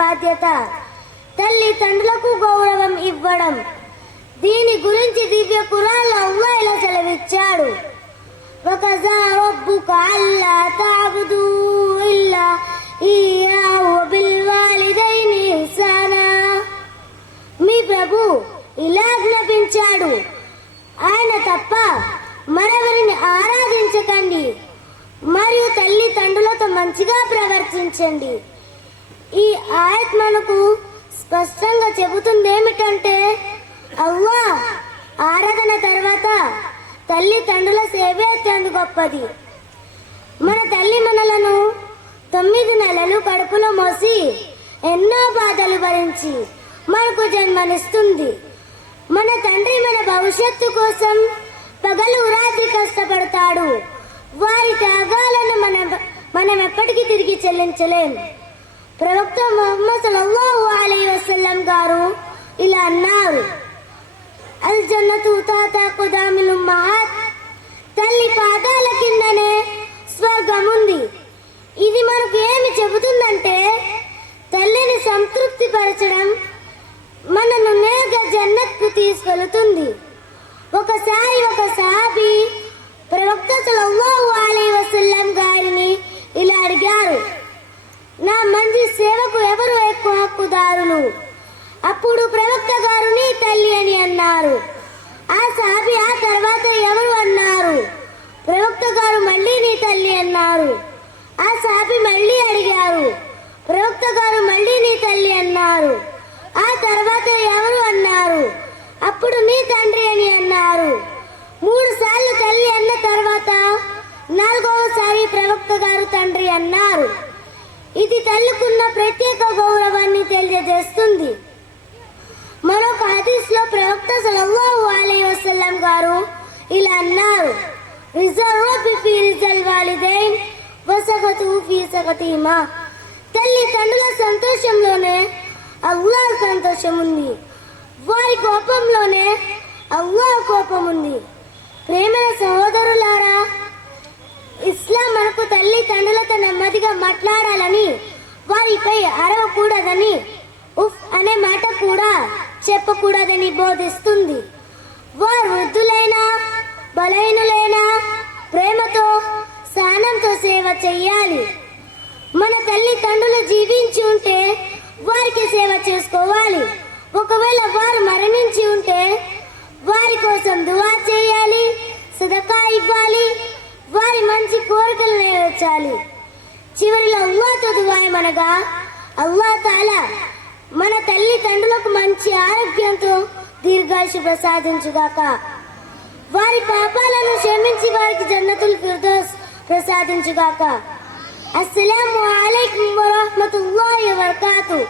బాధ్యత తల్లిదండ్రులకు గౌరవం ఇవ్వడం. దీని గురించి దివ్య ఖురాన్లో అల్లాహ్ ఇలా సెలవిచ్చాడు, వకజా రబ్బుక అల్లా తఅబుదు ఇల్లా ఇయ్యాహు వబిల్ వాలిదైని ఇహ్సానా. మీ ప్రభు ఇలా ఆజ్ఞాపించాడు, ఆయన తప్ప మరెవరిని ఆరాధించకండి మరియు తల్లిదండ్రులతో మంచిగా ప్రవర్తించండి. ఈ ఆయత్ మనకు స్పష్టంగా చెబుతుంది ఏమిటంటే, అల్లాహ్ ఆరాధన తర్వాత తల్లిదండ్రుల సేవే అత్యంత గొప్పది. మన తల్లి మనలను 9 నెలలు కడుపులో మోసి ఎన్నో బాధలు భరించి మనకు జన్మనిస్తుంది. మన తండ్రి మన భవిష్యత్తు కోసం పగలు రాత్రి కష్టపడతాడు. వారి త్యాగాలను మనం ఎప్పటికీ తిరిగి చెల్లించలేం. ప్రవక్త ముహమ్మద్ సల్లల్లాహు అలైహి వసల్లం గారు ఇలా అన్నారు, అల్ జన్నతు తాతా ఖుదామిల్ ఉమ్మహాత్, తల్లి పాదాల కిందనే స్వర్గం ఉంది. ఇది మనకు ఏమి చెబుతుందంటే, తల్లిని సంతృప్తి పరచడం మనను నేరుగా జన్నత్కు తీసుకెళుతుంది. ఒకసారి ఒక సహాబీ ప్రవక్త సల్లల్లాహు అలైహి వసల్లం గారిని ఇలా అడిగారు, నా మంచి సేవకు ఎవరు ఎక్కువ హక్కుదారులు? అప్పుడు ప్రవక్త గారు నీ తల్లి అని అన్నారు. ఆ సహాబీ ఆ తర్వాత ఎవరు అన్నారు? ప్రవక్త గారు మళ్ళీ నీ తల్లి అన్నారు. ఆ సహాబీ మళ్ళీ అడిగారు. ప్రవక్త గారు మళ్ళీ నీ తల్లి అన్నారు. ఆ తర్వాత ఎవరు అన్నారు? అప్పుడు నీ తండ్రి అని అన్నారు. 3 సార్లు తల్లి అన్న తర్వాత 4వసారి ప్రవక్త గారు తండ్రి అన్నారు. ఇది తల్లికున్న ప్రత్యేక గౌరవాన్ని తెలియజేస్తుంది. మరొక హదీస్లో ప్రవక్త సల్లల్లాహు అలైహి వసల్లం గారు ఇలా అన్నారు, రిజల్ ఫీ రిజల్ వాలిదైన్ వసగతు ఫీ సగతిహిమా. తల్లిదండ్రుల సంతోషంలోనే అల్లాహ్ సంతోషం ఉంది. వారి కోపంలోనే అల్లాహ్ కోపం ఉంది. ప్రేమల సహోదరులారా, ఇస్లాం మనకు తల్లిదండ్రులతో నెమ్మదిగా మాట్లాడాలని, వారిపై అరవకూడదని, ఉఫ్ అనే మాట కూడా చెప్పకూడదని బోధిస్తుంది. వారు వృద్ధులైనా బలహీనులైనా ప్రేమతో సహనంతో సేవ చెయ్యాలి. మన తల్లిదండ్రులు జీవించి ఉంటే వారికి సేవ చేసుకోవాలి. ఒకవేళ వారు మరణించి ఉంటే వారి కోసం దువా చేయాలి, సదకా ఇవ్వాలి, వారి మంచి కోరికలు నెరవేర్చాలి. చివరిలో అల్లాహ్తో దువాయమనగా, అల్లాహ్ తాలా మన తల్లిదండ్రులకు మంచి ఆరోగ్యంతో దీర్ఘాయుషు ప్రసాదించుగాక. వారి పాపాలను క్షమించి వారికి జన్నతుల్ ఫిర్దౌస్ ప్రసాదించుగాక. అస్సలాము అలైకుం వరహ్మతుల్లాహి వబరకాతుహు.